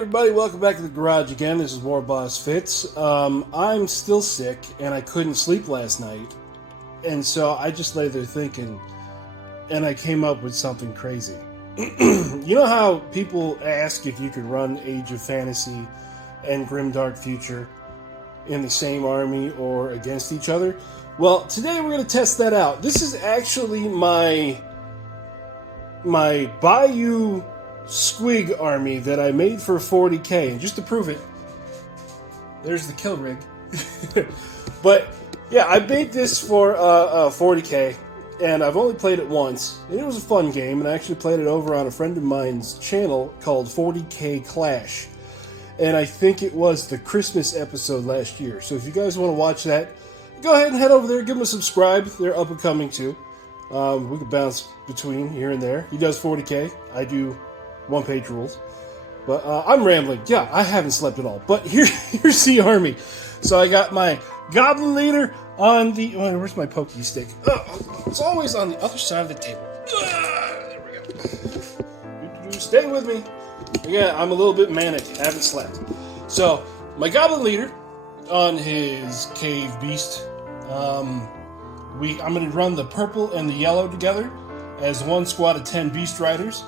everybody, welcome back to the garage again. This is War Boss Fitz. I'm still sick and I couldn't sleep last night, and so I just lay there thinking, and I came up with something crazy. You know how people ask if you could run Age of Fantasy and Grimdark Future in the same army or against each other? Well, today we're going to test that out. This is actually my Bayou Squig army that I made for 40k, and just to prove it, there's the kill rig. But yeah, I made this for 40k, and I've only played it once, and it was a fun game, and I actually played it over on a friend of mine's channel called 40k Clash, and I think it was the Christmas episode last year. So if you guys want to watch that, go ahead and head over there, give them a subscribe. They're up and coming too. We could bounce between here and there. He does 40k, I do one-page rules. But I'm rambling. Yeah, I haven't slept at all. But here's the army. So I got my Goblin leader on the... Oh, where's my pokey stick? It's always on the other side of the table. There we go. Stay with me. Again, I'm a little bit manic. Haven't slept. So, my Goblin leader on his Cave Beast. I'm going to run the purple and the yellow together as one squad of 10 Beast Riders.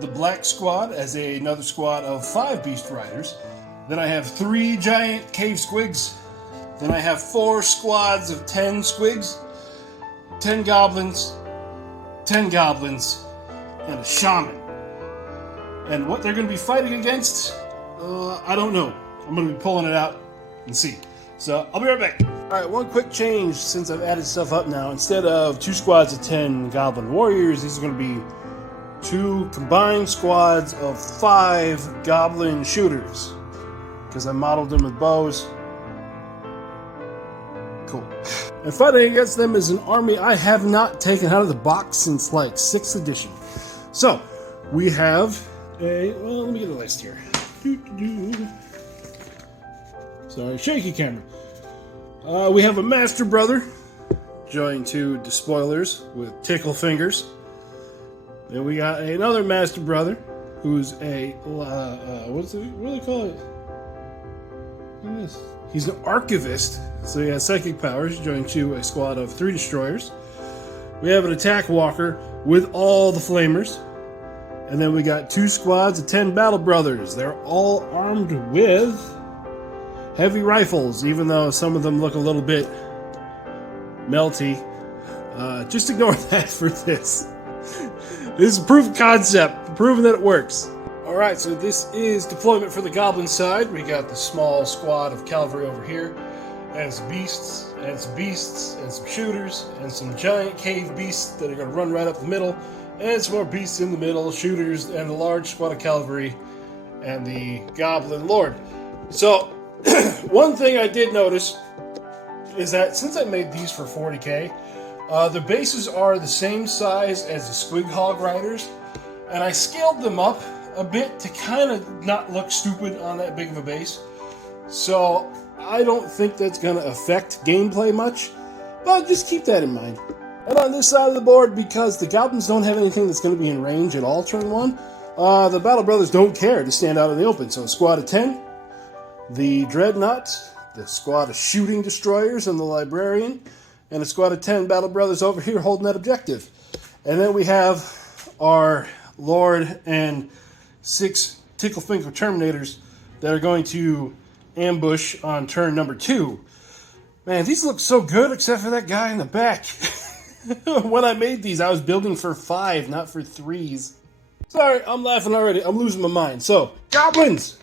The black squad as another squad of 5 Beast Riders. Then I have 3 giant cave squigs. Then I have 4 squads of 10 squigs, 10 goblins, 10 goblins, and a shaman. And what they're going to be fighting against, I don't know. I'm going to be pulling it out and see. So I'll be right back. Alright, one quick change since I've added stuff up now. Instead of 2 squads of 10 goblin warriors, these are going to be 2 combined squads of 5 goblin shooters, because I modeled them with bows. Cool. And fighting against them is an army I have not taken out of the box since like 6th edition. So we have let me get a list here. Sorry, shaky camera. We have a Master Brother joined to Despoilers with Tickle Fingers. Then we got another Master Brother, who's a, what do they call it? What is this? He's an Archivist, so he has psychic powers, joined to a squad of 3 Destroyers. We have an Attack Walker with all the Flamers. And then we got 2 squads of 10 Battle Brothers. They're all armed with heavy rifles, even though some of them look a little bit melty. Just ignore that for this. This is proof of concept, proving that it works. Alright, so this is deployment for the Goblin side. We got the small squad of cavalry over here, and some beasts, and some beasts, and some shooters, and some giant cave beasts that are going to run right up the middle, and some more beasts in the middle, shooters, and the large squad of cavalry, and the Goblin Lord. So, one thing I did notice is that since I made these for 40k, the bases are the same size as the Squig Hog Riders, and I scaled them up a bit to kind of not look stupid on that big of a base. So I don't think that's going to affect gameplay much, but just keep that in mind. And on this side of the board, because the Goblins don't have anything that's going to be in range at all turn 1, the Battle Brothers don't care to stand out in the open. So a squad of 10, the Dreadnought, the squad of shooting destroyers, and the Librarian, and a squad of 10 Battle Brothers over here holding that objective. And then we have our Lord and 6 Tickle Finger Terminators that are going to ambush on turn number 2. Man, these look so good except for that guy in the back. When I made these, I was building for 5, not for 3s. Sorry, I'm laughing already. I'm losing my mind. So, Goblins!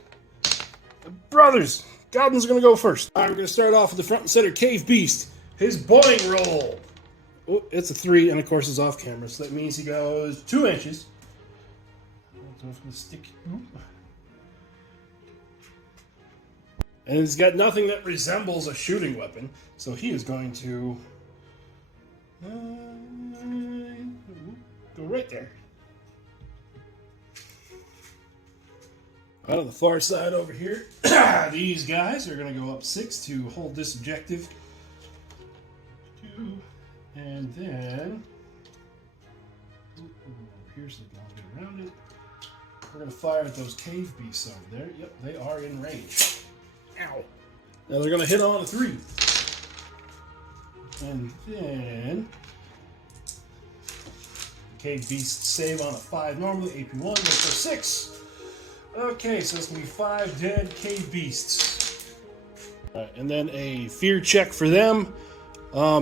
Brothers! Goblins are going to go first. Alright, we're going to start off with the front and center Cave Beast. His boing roll. Oh, it's a 3, and of course it's off camera, so that means he goes 2 inches. Stick. And he's got nothing that resembles a shooting weapon, so he is going to go right there. Out of the far side over here, these guys are going to go up 6 to hold this objective. And then pierce the ball around it. we're going to fire at those cave beasts over there. Yep, they are in range. Ow. Now they're going to hit on a 3. And then cave beasts save on a 5 normally. AP 1 goes for 6. Okay, so it's going to be 5 dead cave beasts. All right, and then a fear check for them.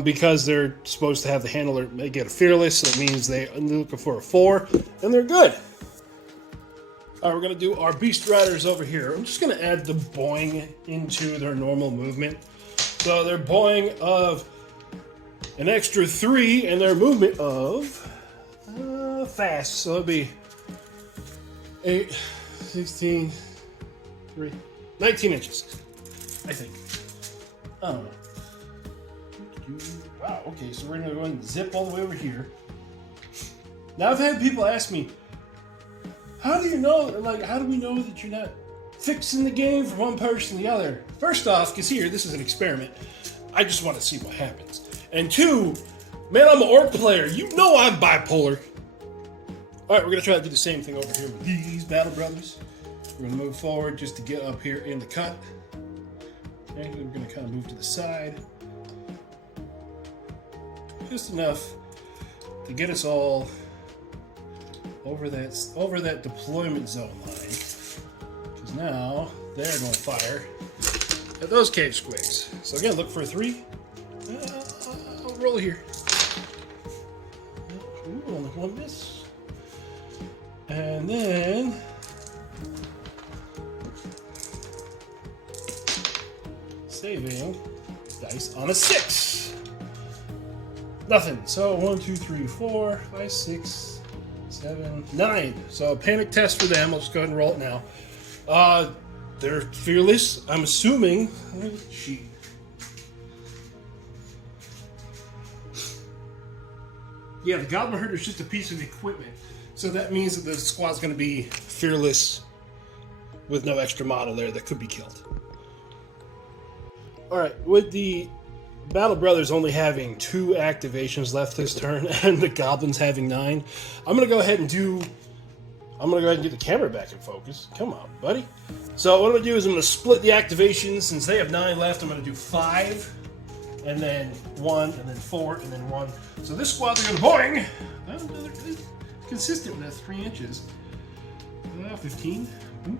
Because they're supposed to have the handler, they get a fearless, so that means they're looking for a 4, and they're good. Alright, we're going to do our beast riders over here. I'm just going to add the boing into their normal movement. So their boing of an extra 3, and their movement of fast. So it'll be 8, 16, 3, 19 inches, I think. I don't know. Wow, okay, so we're going to go and zip all the way over here. Now, I've had people ask me, how do you know, like, how do we know that you're not fixing the game from one person to the other? First off, because here, this is an experiment. I just want to see what happens. And 2, man, I'm an orc player. You know I'm bipolar. Alright, we're going to try to do the same thing over here with these Battle Brothers. We're going to move forward just to get up here in the cut. And we're going to kind of move to the side. Just enough to get us all over that deployment zone line. Because now they're going to fire at those cave squigs. So again, look for a 3. I'll roll here. Ooh, only one miss. And then saving dice on a 6. Nothing. So 1, 2, 3, 4, 5, 6, 7, 9. So panic test for them. I'll just go ahead and roll it now. They're fearless. I'm assuming. Yeah, the Goblin Herder is just a piece of equipment. So that means that the squad's going to be fearless with no extra model there that could be killed. Alright, with the Battle Brothers only having 2 activations left this turn, and the Goblins having 9. I'm gonna go ahead and get the camera back in focus. Come on, buddy. So what I'm gonna do is I'm gonna split the activations. Since they have 9 left, I'm gonna do 5, and then 1, and then 4, and then 1. So this squad, they're gonna boing. They're consistent with that 3 inches. 15. Ooh.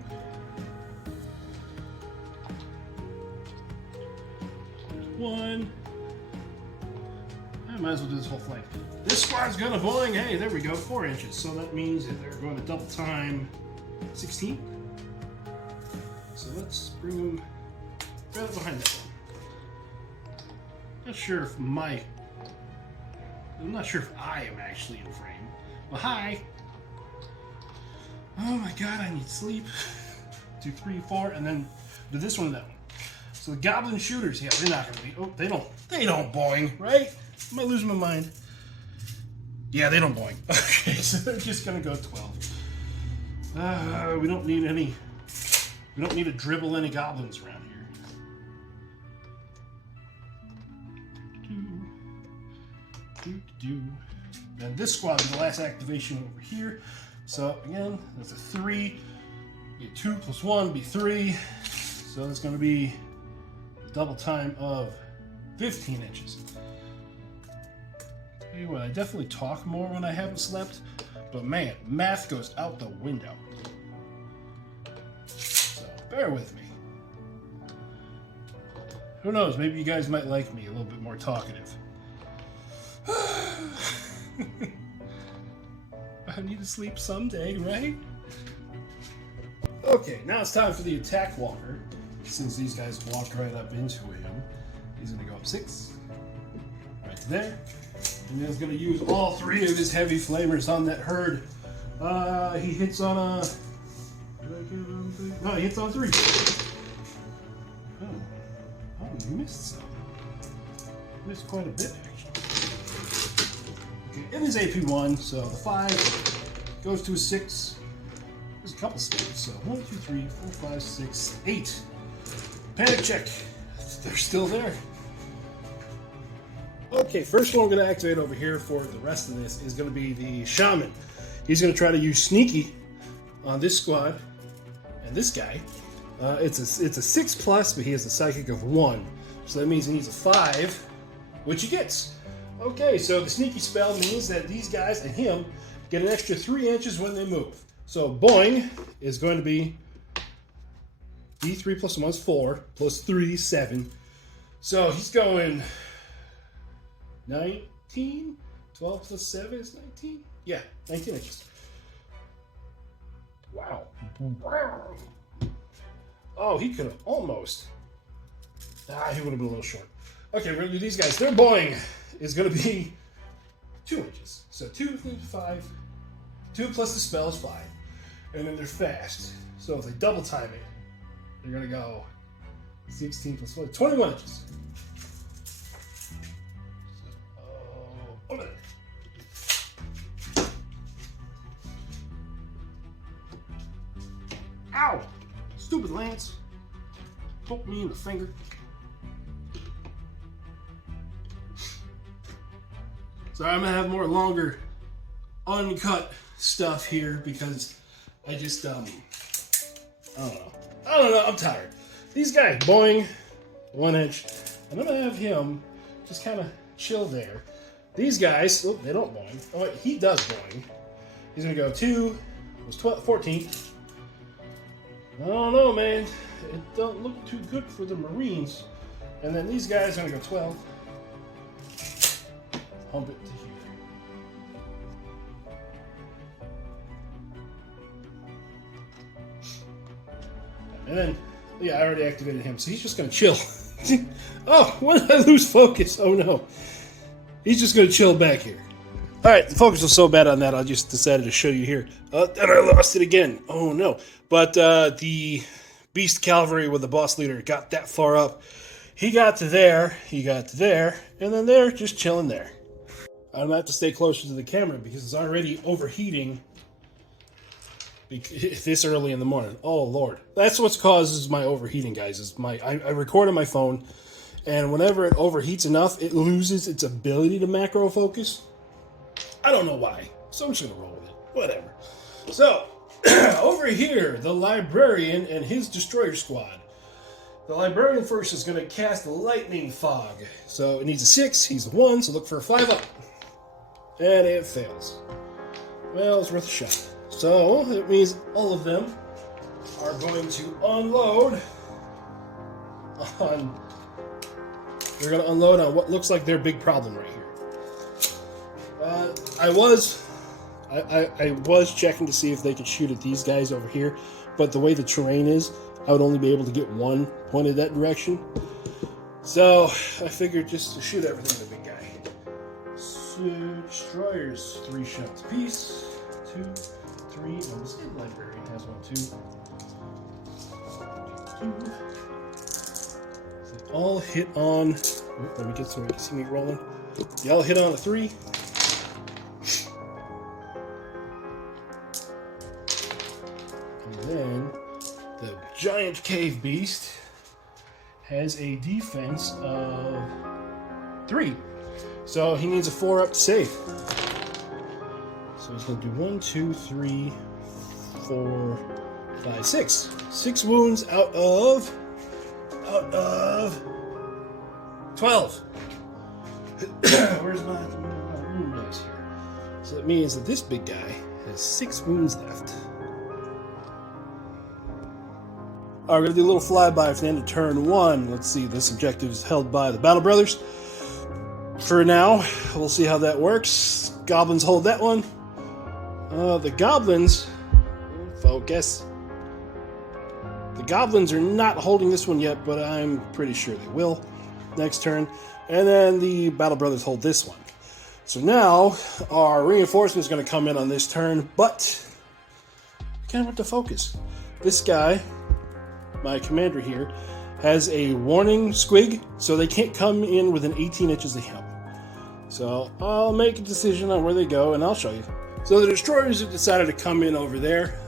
1. I might as well do this whole flank. This squad's gonna boing. Hey, there we go, 4 inches. So that means that they're going to double time 16. So let's bring them right behind that one. I'm not sure if I am actually in frame. Well, hi. Oh my god, I need sleep. 2, 3, 4, and then do this one and that one. So the Goblin shooters, yeah, they're not gonna be. Oh, they don't boing, right? Am I losing my mind? Yeah, they don't boing. Okay, so they're just gonna go 12. We don't need to dribble any goblins around here. And this squad is the last activation over here. So again, that's a 3. Get 2 plus 1 be 3. So it's gonna be double time of 15 inches. Tell you what, I definitely talk more when I haven't slept, but man, math goes out the window. So bear with me. Who knows, maybe you guys might like me a little bit more talkative. I need to sleep someday, right? Okay, now it's time for the attack walker. Since these guys walked right up into him, he's going to go up 6, right to there, and then he's going to use all 3 of his heavy flamers on that herd. He hits on a... No, he hits on 3. Oh, you missed some. Missed quite a bit, actually. Okay, it is AP 1, so the 5 goes to a 6. There's a couple saves, so 1, 2, 3, 4, 5, 6, 8. Panic check. They're still there. Okay, first one I'm going to activate over here for the rest of this is going to be the Shaman. He's going to try to use Sneaky on this squad and this guy. It's a 6+, but he has a psychic of 1. So that means he needs a 5, which he gets. Okay, so the sneaky spell means that these guys and him get an extra 3 inches when they move. So boing is going to be D3 plus 1 is 4, plus 3, 7. So he's going 19? 12 plus 7 is 19? Yeah, 19 inches. Wow. Oh, he could have almost. He would have been a little short. Okay, we're going to do these guys. Their boing is going to be 2 inches. So 2, 5. 2 plus the spell is 5. And then they're fast. So if they double time it, they're going to go 16 plus 4, 21 inches. Oh, over there. Ow! Stupid Lance. Poke me in the finger. So I'm going to have more longer, uncut stuff here because I just, I don't know, I'm tired. These guys, boing, 1 inch. I'm going to have him just kind of chill there. These guys, oh, they don't boing. Oh, wait, he does boing. He's going to go 2, was 12, 14. I don't know, man. It don't look too good for the Marines. And then these guys are going to go 12. Hump it to here. And then, yeah, I already activated him, so he's just going to chill. Oh, when did I lose focus? Oh, no. He's just going to chill back here. All right, the focus was so bad on that, I just decided to show you here. And I lost it again. Oh, no. But the Beast Cavalry with the boss leader got that far up. He got to there, and then they're just chilling there. I'm going to have to stay closer to the camera because it's already overheating this early in the morning. Oh, Lord. That's what causes my overheating, guys. Is I record on my phone, and whenever it overheats enough, it loses its ability to macro focus. I don't know why, so I'm just going to roll with it. Whatever. So, over here, the Librarian and his Destroyer Squad. The Librarian first is going to cast Lightning Fog. So, it needs a 6, he's a 1, so look for a 5 up. And it fails. Well, it's worth a shot. So, it means all of them are going to unload on... They're going to unload on what looks like their big problem right here. I was checking to see if they could shoot at these guys over here, but the way the terrain is, I would only be able to get one pointed that direction. So, I figured just to shoot everything at the big guy. So, Destroyers, 3 shots apiece. 2, 3, and the same Librarian has one too. 2. They all hit on. Let me get so you can see me rolling. They all hit on a 3. And then the giant cave beast has a defense of 3. So he needs a 4 up to save. So he's going to do 1, 2, 3, 4, 5, 6. 6 wounds out of 12. Where's my wound dice here? So that means that this big guy has 6 wounds left. Alright, we're going to do a little flyby for the end of turn 1. Let's see, this objective is held by the Battle Brothers. For now, we'll see how that works. Goblins hold that one. The Goblins... Focus. The Goblins are not holding this one yet, but I'm pretty sure they will next turn. And then the Battle Brothers hold this one. So now, our reinforcement is going to come in on this turn, but we kind of have to focus. This guy, my commander here, has a warning squig, so they can't come in within 18 inches of him. So I'll make a decision on where they go, and I'll show you. So the Destroyers have decided to come in over there.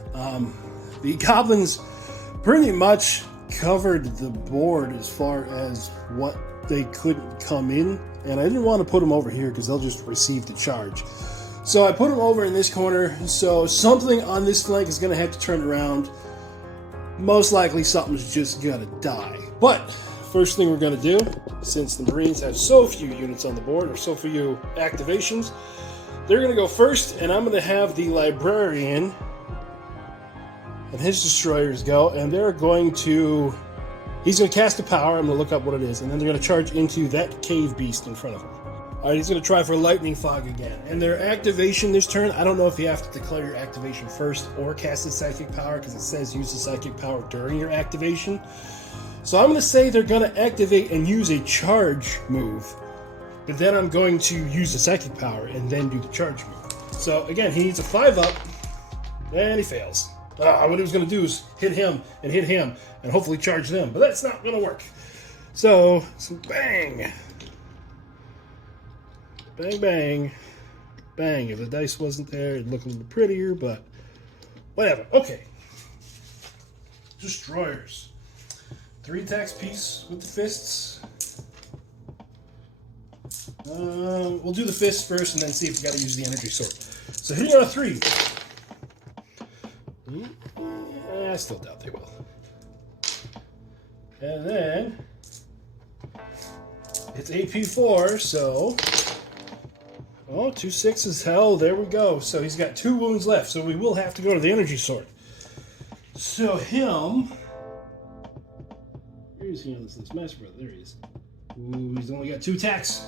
The Goblins pretty much covered the board as far as what they couldn't come in, and I didn't want to put them over here because they'll just receive the charge. So I put him over in this corner, so something on this flank is going to have to turn around. Most likely something's just going to die. But first thing we're going to do, since the Marines have so few units on the board, or so few activations, they're going to go first, and I'm going to have the Librarian and his destroyers go, and they're going to... He's going to cast a power, I'm going to look up what it is, and then they're going to charge into that cave beast in front of him. Alright, he's going to try for Lightning Fog again. And their activation this turn, I don't know if you have to declare your activation first or cast a Psychic Power, because it says use the Psychic Power during your activation. So I'm going to say they're going to activate and use a charge move, but then I'm going to use the Psychic Power and then do the charge move. So again, he needs a 5-up, and he fails. What he was going to do is hit him, and hopefully charge them, but that's not going to work. So bang! Bang, bang, bang. If the dice wasn't there, it'd look a little prettier, but whatever. Okay. Destroyers. 3 attacks piece with the fists. We'll do the fists first and then see if we got to use the energy sword. So hitting on a 3. I still doubt they will. And then it's AP 4, so... Oh, 2 6s. Hell, there we go. So he's got 2 wounds left, so we will have to go to the energy sword. So him... Where is he on this list? Master Brother, there he is. Ooh, he's only got 2 attacks.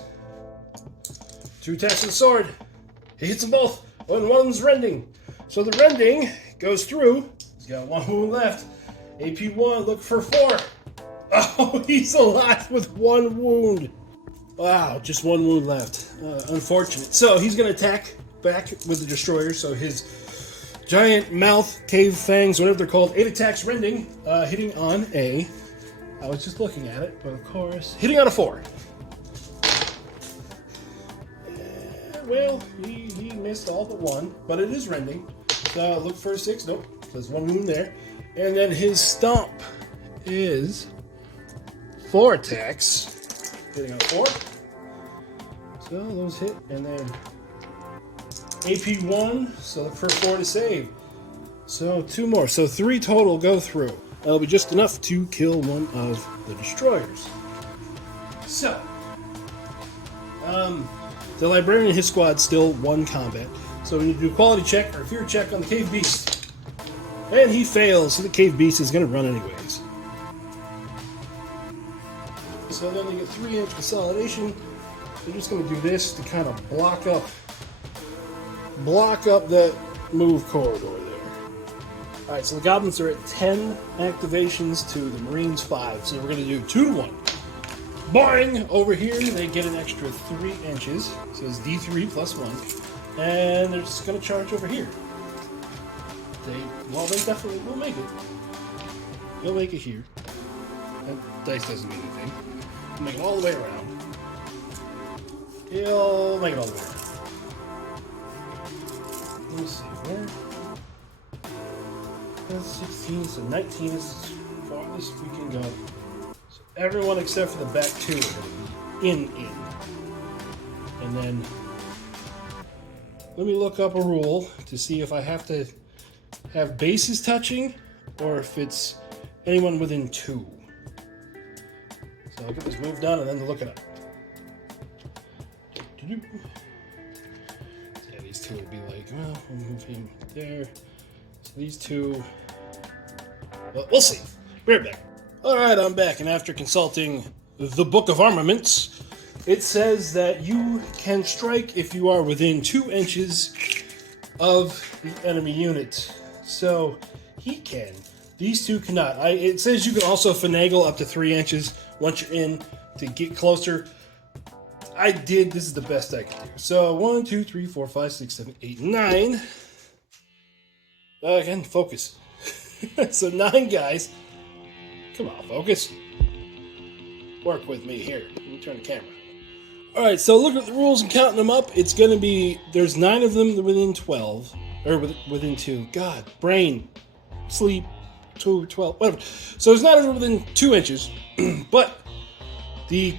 2 attacks with the sword. He hits them both. And one of them's rending. So the rending goes through. He's got 1 wound left. AP 1, look for 4. Oh, he's alive with 1 wound. Wow, just 1 wound left. Unfortunate. So he's going to attack back with the destroyer. So his giant mouth, cave fangs, whatever they're called, 8 attacks rending, hitting on a... I was just looking at it, but of course, hitting on a 4. Well, he missed all but 1, but it is rending. So look for a 6. Nope, there's 1 wound there. And then his stomp is 4 attacks. Hitting on 4. So those hit, and then AP 1, so look for 4 to save. So 2 more, so 3 total go through. That'll be just enough to kill one of the destroyers. So, the Librarian and his squad still 1 combat. So we need to do a quality check or a fear check on the Cave Beast. And he fails, so the Cave Beast is going to run anyways. So then they get 3-inch consolidation. They're just going to do this to kind of block up that move corridor there. Alright, so the Goblins are at 10 activations to the Marines 5. So we're going to do 2 to 1. Boing! Over here, they get an extra 3 inches. So it's D3 plus 1. And they're just going to charge over here. They definitely will make it. They'll make it here. That dice doesn't mean anything. They'll make it all the way around. He'll make it all the way around. Let's see, where? That's 16, so 19 is as farthest we can go. So everyone except for the back 2 are going to be in. And then let me look up a rule to see if I have to have bases touching or if it's anyone within 2. So I'll get this move done and then look it up. Yeah, these 2 will be like, well, we'll move him there. So these 2, well, we'll see. Be right back. Alright, I'm back, and after consulting the Book of Armaments, it says that you can strike if you are within 2 inches of the enemy unit. So, he can. These 2 cannot. It says you can also finagle up to 3 inches once you're in to get closer. I did. This is the best I could do. So, 1, 2, 3, 4, 5, 6, 7, 8, 9. Again, focus. So 9 guys. Come on, focus. Work with me here. Let me turn the camera. Alright, so look at the rules and counting them up. It's going to be, there's 9 of them within 12. Or within 2. God, brain, sleep, 2, 12, whatever. So there's 9 of them within 2 inches. But the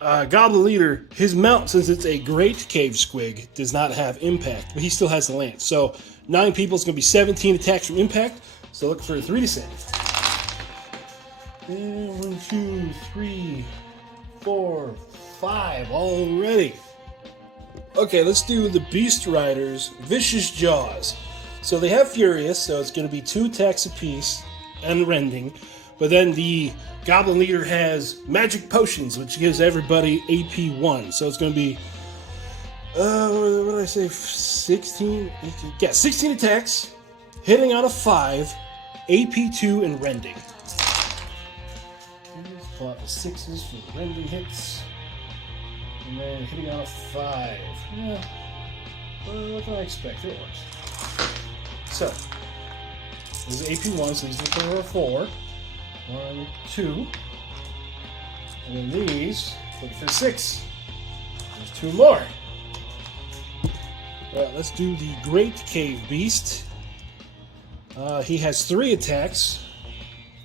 Goblin Leader, his mount, since it's a Great Cave Squig, does not have impact, but he still has the lance. So 9 people is going to be 17 attacks from impact. So look for a 3 to save. And 1, 2, 3, 4, 5 already. Okay, let's do the Beast Riders, Vicious Jaws. So they have Furious, so it's going to be 2 attacks apiece and Rending. But then the Goblin Leader has Magic Potions, which gives everybody AP 1. So it's going to be, what did I say, 16? Yeah, 16 attacks, hitting on a 5, AP 2, and Rending. Let's pull out the 6s for the Rending hits. And then hitting on a 5. Yeah, what can I expect? It works. So, this is AP 1, so these look for a 4. 1, 2. And then these look for 6. There's 2 more. Alright, let's do the Great Cave Beast. He has 3 attacks.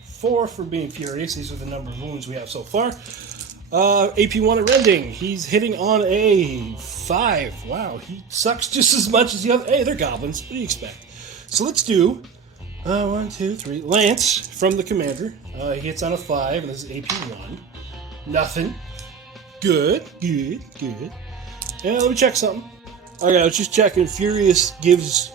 4 for being furious. These are the number of wounds we have so far. AP 1 at Rending. He's hitting on a 5. Wow, he sucks just as much as the other. Hey, they're goblins. What do you expect? So let's do 1, 2, 3. Lance from the commander. He hits on a 5, and this is AP 1. Nothing. Good, good, good. And let me check something. Okay, I was just checking. Furious gives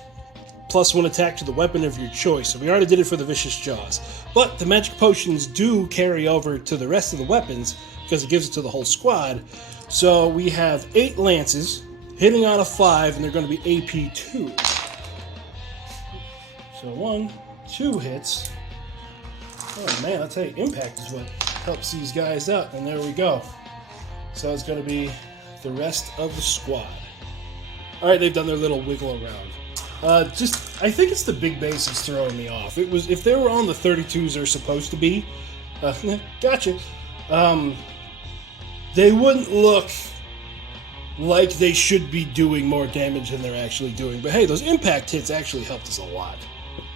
+1 attack to the weapon of your choice. So we already did it for the Vicious Jaws. But the Magic Potions do carry over to the rest of the weapons because it gives it to the whole squad. So we have 8 lances hitting on a 5, and they're going to be AP 2. So 1, 2 hits. Oh man, I'll tell you, impact is what helps these guys out. And there we go. So it's going to be the rest of the squad. Alright, they've done their little wiggle around. I think it's the big base that's throwing me off. It was, if they were on the 32s they're supposed to be, gotcha. They wouldn't look like they should be doing more damage than they're actually doing. But hey, those impact hits actually helped us a lot.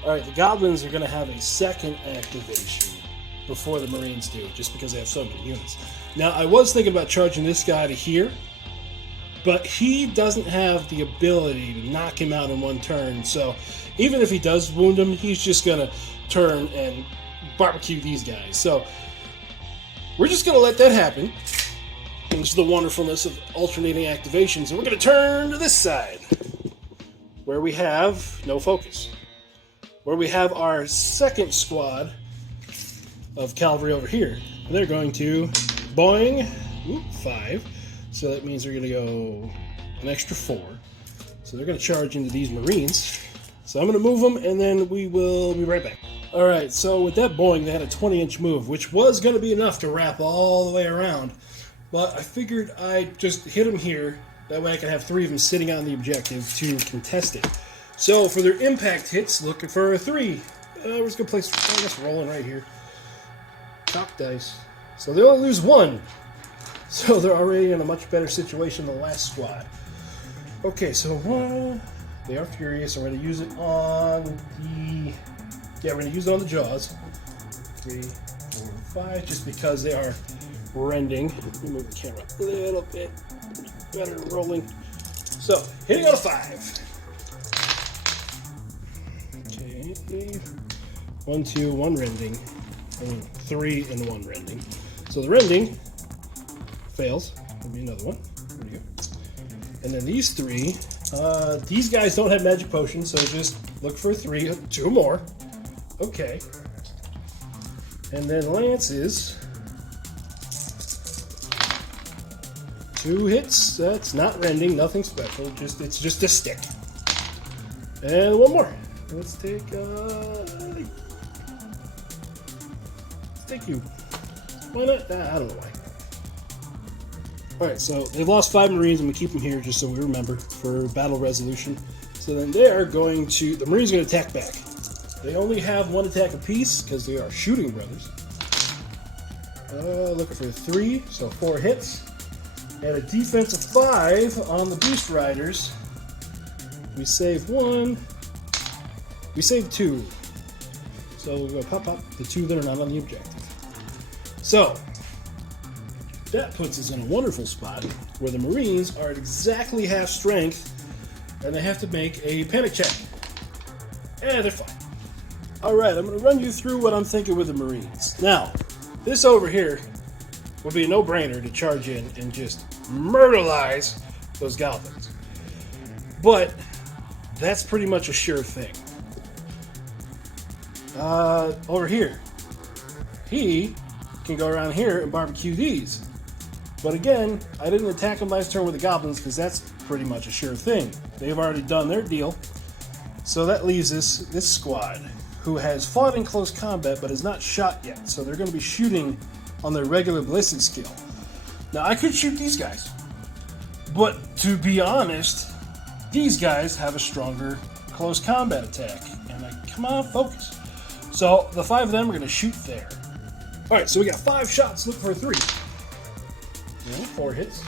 Alright, the Goblins are going to have a second activation before the Marines do, just because they have so many units. Now, I was thinking about charging this guy to here, but he doesn't have the ability to knock him out in one turn, so even if he does wound him, he's just going to turn and barbecue these guys. So we're just going to let that happen. And this is the wonderfulness of alternating activations. And we're going to turn to this side, where we have no focus. Where we have our second squad of cavalry over here. And they're going to boing, 5. So that means they're going to go an extra 4. So they're going to charge into these Marines. So I'm going to move them, and then we will be right back. Alright, so with that boing, they had a 20-inch move, which was going to be enough to wrap all the way around. But I figured I'd just hit them here. That way I can have 3 of them sitting on the objective to contest it. So for their impact hits, looking for a 3. We're just going to place, I guess, rolling right here. Top dice. So they only lose 1. So they're already in a much better situation than the last squad. Okay, so they are furious. I'm going to use it on the... Yeah, we're going to use it on the Jaws. 3, 4, 5, just because they are rending. Let me move the camera a little bit better rolling. So, hitting on a 5. Okay, 1, 2, 1 rending. And 3 and 1 rending. So the rending fails. There'll be another one. There we go. And then these 3, these guys don't have magic potions, so just look for 3, 2 more. Okay. And then lances. 2 hits. That's not rending, nothing special. It's just a stick. And 1 more. Let's take you. Why not? I don't know why. Alright, so they've lost 5 Marines, and we keep them here just so we remember for battle resolution. So then they are going to... The Marines are going to attack back. They only have 1 attack apiece because they are shooting brothers. Looking for 3, so 4 hits. And a defense of 5 on the Beast Riders. We save 1. We save 2. So we'll go pop the 2 that are not on the objective. So, that puts us in a wonderful spot where the Marines are at exactly half strength and they have to make a panic check. And they're fine. Alright, I'm going to run you through what I'm thinking with the Marines. Now, this over here would be a no-brainer to charge in and just murderize those Goblins. But that's pretty much a sure thing. Over here, he can go around here and barbecue these. But again, I didn't attack him last turn with the Goblins because that's pretty much a sure thing. They've already done their deal. So that leaves us this squad, who has fought in close combat but has not shot yet. So they're going to be shooting on their regular ballistic skill. Now, I could shoot these guys. But to be honest, these guys have a stronger close combat attack. And come on, focus. So the 5 of them are going to shoot there. Alright, so we got 5 shots, look for 3. 4 hits.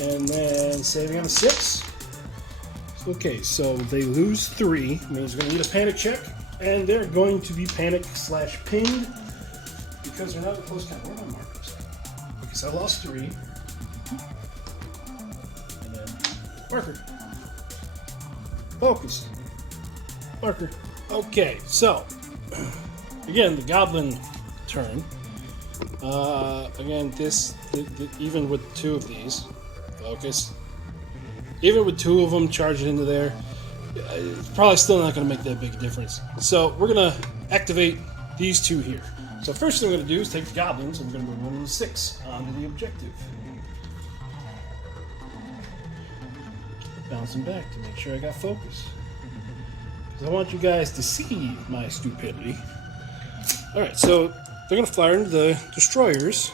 And then saving on a 6. Okay, so they lose 3. Means we're going to need a panic check. And they're going to be panic/pinned because they're not in close combat. Where are my markers? Okay, so I lost 3. And then marker. Focus. Marker. Okay, so again, the Goblin turn. Again, even with 2 of these, focus. Even with 2 of them charging into there, it's probably still not going to make that big difference. So we're going to activate these 2 here. So first thing I'm going to do is take the Goblins and we're going to move 1 and 6 onto the objective. Bouncing back to make sure I got focus. Because I want you guys to see my stupidity. Alright, so they're going to fire into the destroyers.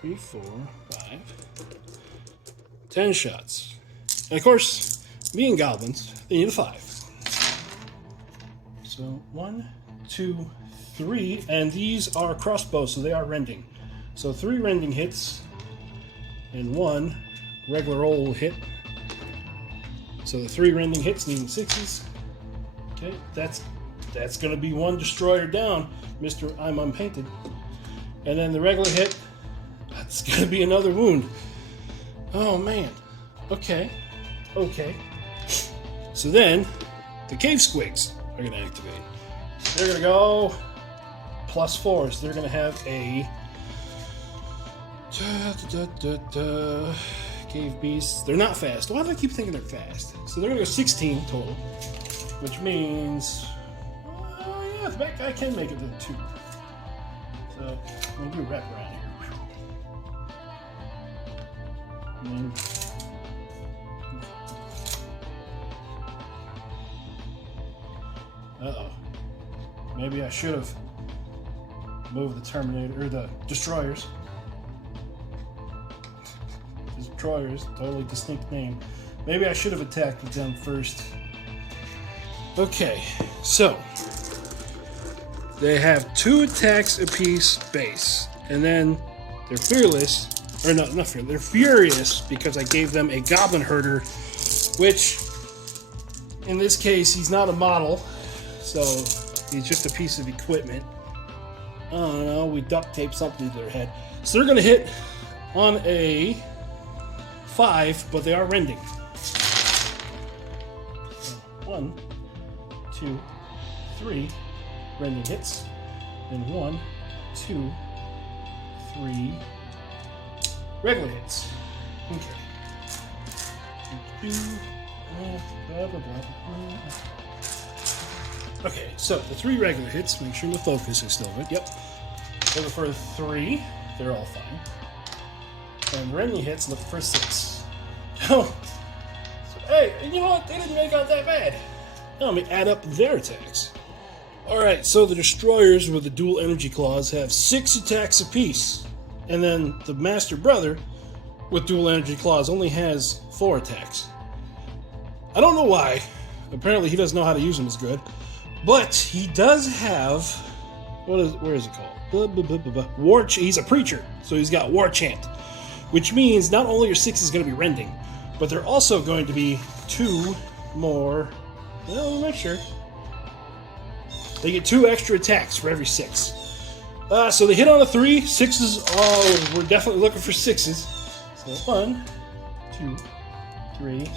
3, 4, 5, 10 shots. And of course, being Goblins, they need a 5. So 1, 2, 3, and these are crossbows, so they are rending. So 3 rending hits, and 1 regular old hit. So the 3 rending hits needing 6s. Okay, that's going to be 1 destroyer down, Mr. I'm Unpainted. And then the regular hit, that's going to be another wound. Oh man. Okay. So then, the Cave Squigs are going to activate. They're going to go +4, so they're going to have a Cave Beasts. They're not fast. Why do I keep thinking they're fast? So they're going to go 16 total, which means, yeah, the back guy can make it to 2. So I'm going to do a wrap around here. And then, uh-oh. Maybe I should have moved the Terminator, or the Destroyers. Destroyers, totally distinct name. Maybe I should have attacked with them first. Okay, so they have 2 attacks apiece base, and then they're fearless, or not fearless, they're furious because I gave them a Goblin Herder, which in this case he's not a model, so he's just a piece of equipment. I don't know, we duct tape something to their head. So they're going to hit on a 5, but they are rending. 1, 2, 3 rending hits. Then 1, 2, 3 regular hits. Okay, so the 3 regular hits, make sure the focus is still good. Yep. Looking for 3, they're all fine. And rending hits, looking for 6. Oh, so, hey, you know what? They didn't make out that bad. Now let me add up their attacks. Alright, so the destroyers with the dual energy claws have 6 attacks apiece. And then the Master Brother with dual energy claws only has 4 attacks. I don't know why. Apparently he doesn't know how to use them as good. But he does have, where is it called? War. He's a preacher, so he's got War Chant, which means not only are 6s going to be rending, but they're also going to be 2 more. Well, I'm not sure. They get 2 extra attacks for every 6. So they hit on a 3. 6s. Oh, we're definitely looking for 6s. So 1, 2, 3,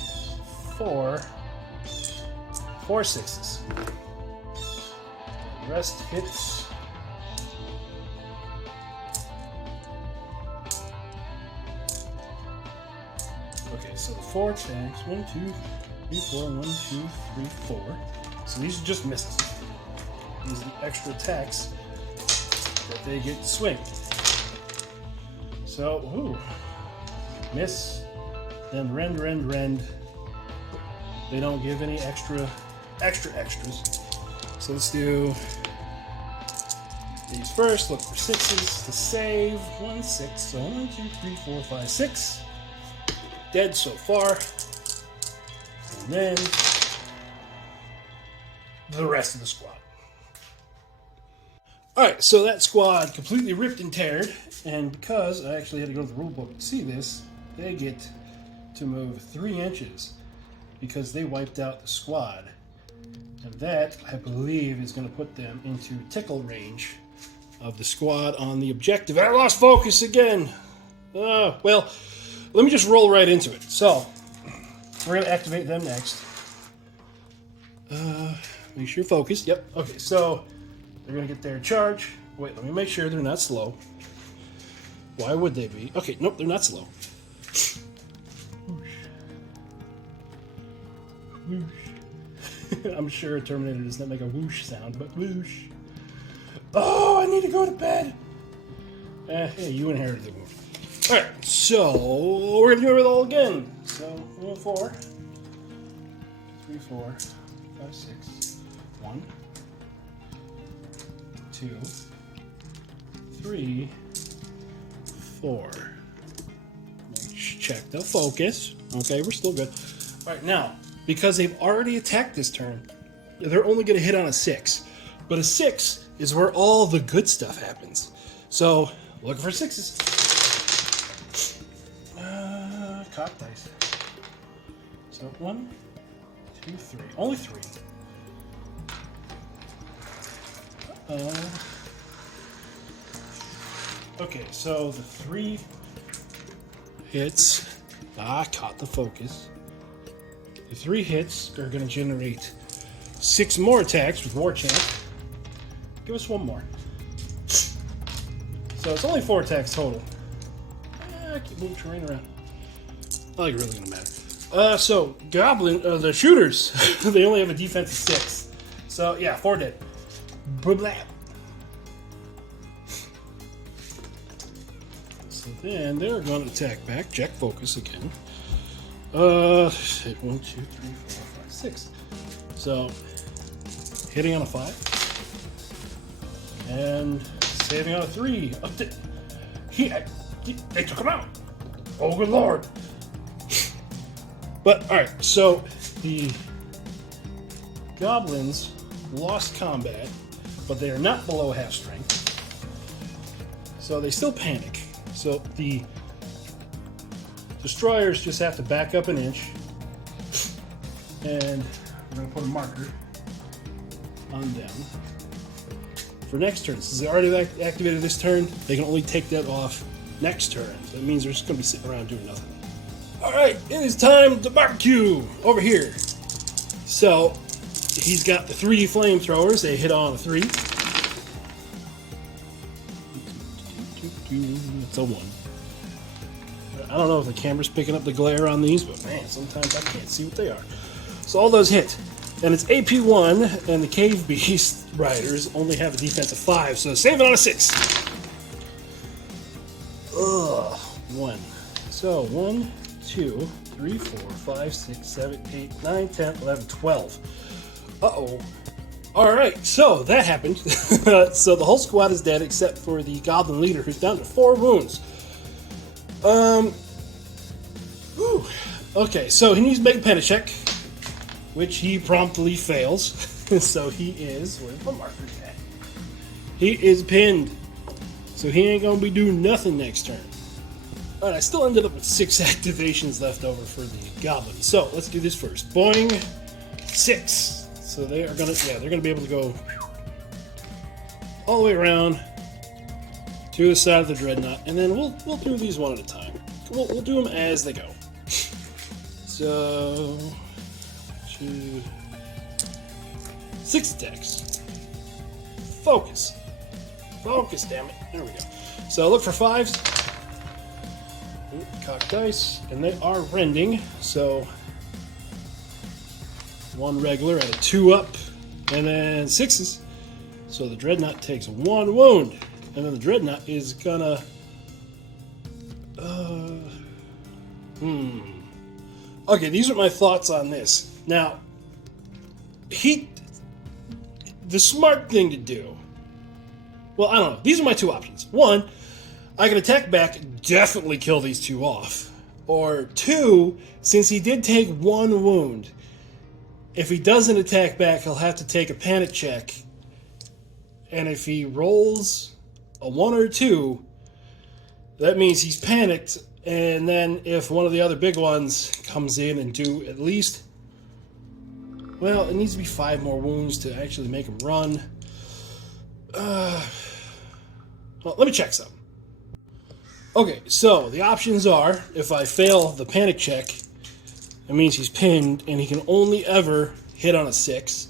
4. 4 6s. The rest hits. Okay, so 4 attacks. 1, 2, 3, 4. 1, 2, 3, 4. So these are just misses. These are the extra attacks that they get to swing. So, ooh. Miss. Then rend. They don't give any extras. So let's do these first. Look for 6s to save. 1 6. So 1, 2, 3, 4, 5, 6. Dead so far. And then the rest of the squad. Alright, so that squad completely ripped and teared, and because I actually had to go to the rulebook to see this, they get to move 3 inches because they wiped out the squad. And that, I believe, is going to put them into tickle range of the squad on the objective. I lost focus again! Well, let me just roll right into it. So, we're going to activate them next. Make sure you're focused. Yep. Okay, so they're going to get their charge. Wait, let me make sure they're not slow. Why would they be? Okay, nope, they're not slow. Whoosh. I'm sure a Terminator does not make a whoosh sound, but whoosh. Oh, I need to go to bed. Hey, you inherited the move. Alright, so we're going to do it all again. So, 1, 4, 3, 4, 5, 6, 1, 2, 3, 4. Check the focus. Okay, we're still good. Alright, now, because they've already attacked this turn, they're only going to hit on a 6. But a 6 is where all the good stuff happens. So, looking for 6s. Cock dice. So, 1, 2, 3. Only 3. Okay, so the 3 hits. Caught the focus. The 3 hits are going to generate 6 more attacks with War Chant. Give us 1 more. So it's only 4 attacks total. I keep moving terrain around. Not like really gonna matter. So Goblin, the shooters, they only have a defense of 6. So yeah, 4 dead. Blah. So then they're going to attack back. Check focus again. Hit 1, 2, 3, 4, 5, 6. So hitting on a 5 and saving on a 3. They took him out. Oh good lord! But all right, so the Goblins lost combat, but they are not below half strength, so they still panic. So the destroyers just have to back up an inch, and we're going to put a marker on them for next turn. Since they already activated this turn, they can only take that off next turn. So that means they're just going to be sitting around doing nothing. Alright, it is time to barbecue over here. So he's got the 3 flamethrowers. They hit on a 3. It's a 1. I don't know if the camera's picking up the glare on these, but man, sometimes I can't see what they are. So all those hit. And it's AP1, and the Cave Beast Riders only have a defense of 5, so save it on a 6. Ugh, 1. So 1, 2, 3, 4, 5, 6, 7, 8, 9, 10, 11, 12. Uh-oh. Alright, so that happened. So the whole squad is dead except for the Goblin leader, who's down to 4 wounds. Okay, so he needs to make a panic check, which he promptly fails. So he is, where's my marker at? He is pinned. So he ain't gonna be doing nothing next turn. Alright, I still ended up with 6 activations left over for the Goblin. So let's do this first. Boing, 6. So they are gonna, they're gonna be able to go all the way around to the side of the Dreadnought, and then we'll do these one at a time. We'll do them as they go. So, 2, 6 attacks. Focus. Focus, damn it. There we go. So look for 5s. Ooh, cock dice, and they are rending. So 1 regular at a 2 up, and then 6s. So the Dreadnought takes 1 wound, and then the Dreadnought is gonna. Okay, these are my thoughts on this. Now, the smart thing to do. Well, I don't know. These are my 2 options. 1, I can attack back, definitely kill these 2 off. Or 2, since he did take 1 wound, if he doesn't attack back, he'll have to take a panic check. And if he rolls a 1 or 2, that means he's panicked. And then if one of the other big ones comes in and do at least, well, it needs to be 5 more wounds to actually make him run. Well, let me check something. Okay, so the options are, if I fail the panic check, it means he's pinned and he can only ever hit on a 6.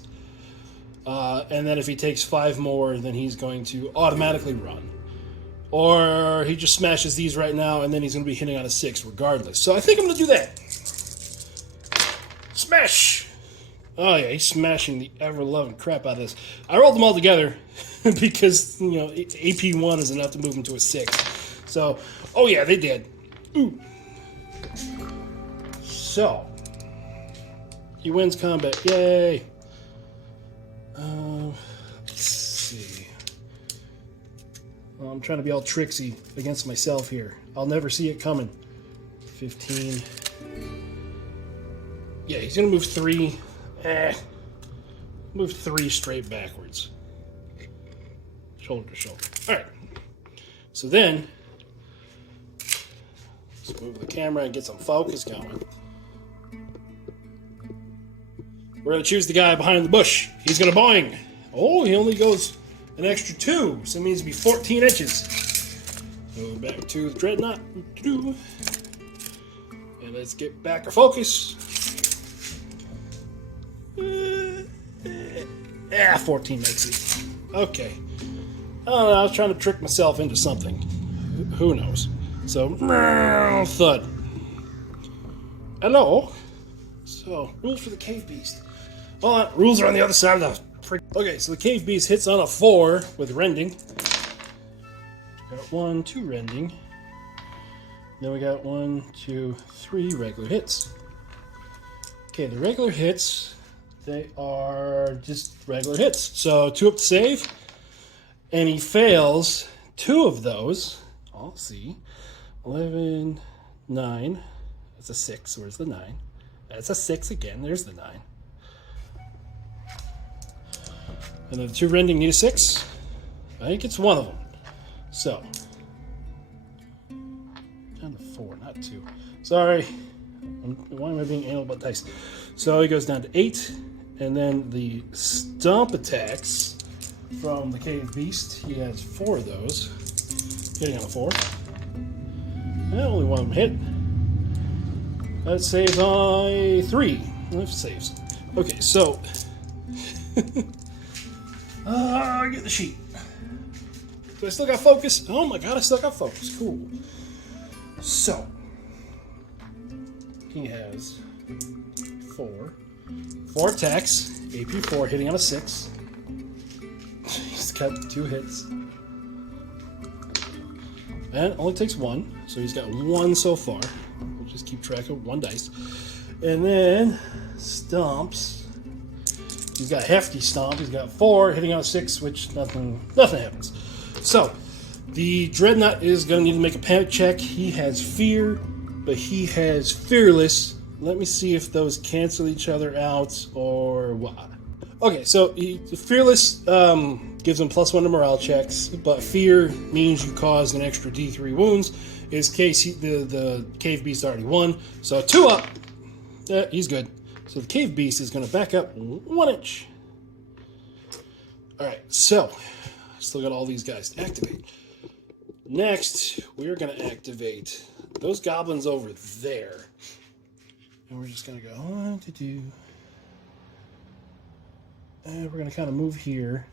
And then if he takes 5 more, then he's going to automatically run. Or he just smashes these right now, and then he's going to be hitting on a 6 regardless. So I think I'm going to do that. Smash! Oh yeah, he's smashing the ever-loving crap out of this. I rolled them all together because, you know, AP1 is enough to move him to a 6. So, oh yeah, they did. Ooh. So, he wins combat. Yay! Let's see. Well, I'm trying to be all tricksy against myself here. I'll never see it coming. 15. Yeah, he's gonna move 3. Move 3 straight backwards. Shoulder to shoulder. Alright. So then, let's move the camera and get some focus going. We're going to choose the guy behind the bush. He's going to boing. Oh, he only goes an extra 2, so it means to be 14 inches. Go back to the Dreadnought. And let's get back our focus. 14 makes it. Okay. I don't know, I was trying to trick myself into something. Who knows? So, thud. Hello. So, rules for the cave beast. Well, rules are on the other side of the... Okay, so the cave beast hits on a 4 with rending. Got 1, 2 rending. Then we got 1, 2, 3 regular hits. Okay, the regular hits, they are just regular hits. So 2 up to save, and he fails 2 of those. I'll see. 11, 9. That's a 6. Where's the 9? That's a 6 again. There's the 9. And then the 2 rending need a 6. I think it's 1 of them. So, down to 4, not 2. Sorry. Why am I being anal about dice? So he goes down to 8. And then the stomp attacks from the cave beast. He has 4 of those. Hitting on a 4. And only 1 of them hit. That saves on a 3. That saves. Okay, so... I get the sheet. Do I still got focus? Oh my god, I still got focus. Cool. So, he has 4 attacks. AP4 hitting on a 6. He's got 2 hits. And only takes 1, so he's got 1 so far. We'll just keep track of 1 dice. And then stomps. He's got hefty stomp. He's got 4 hitting on a 6, which nothing happens. So the Dreadnought is going to need to make a panic check. He has fear, but he has fearless. Let me see if those cancel each other out or what. Okay, so fearless gives him +1 to morale checks, but fear means you cause an extra D3 wounds. In his case, the cave beast already won, so 2 up. He's good. So the cave beast is going to back up 1 inch. Alright, so still got all these guys to activate. Next, we're going to activate those goblins over there. And we're just going to go 1, 2, 2. And we're going to kind of move here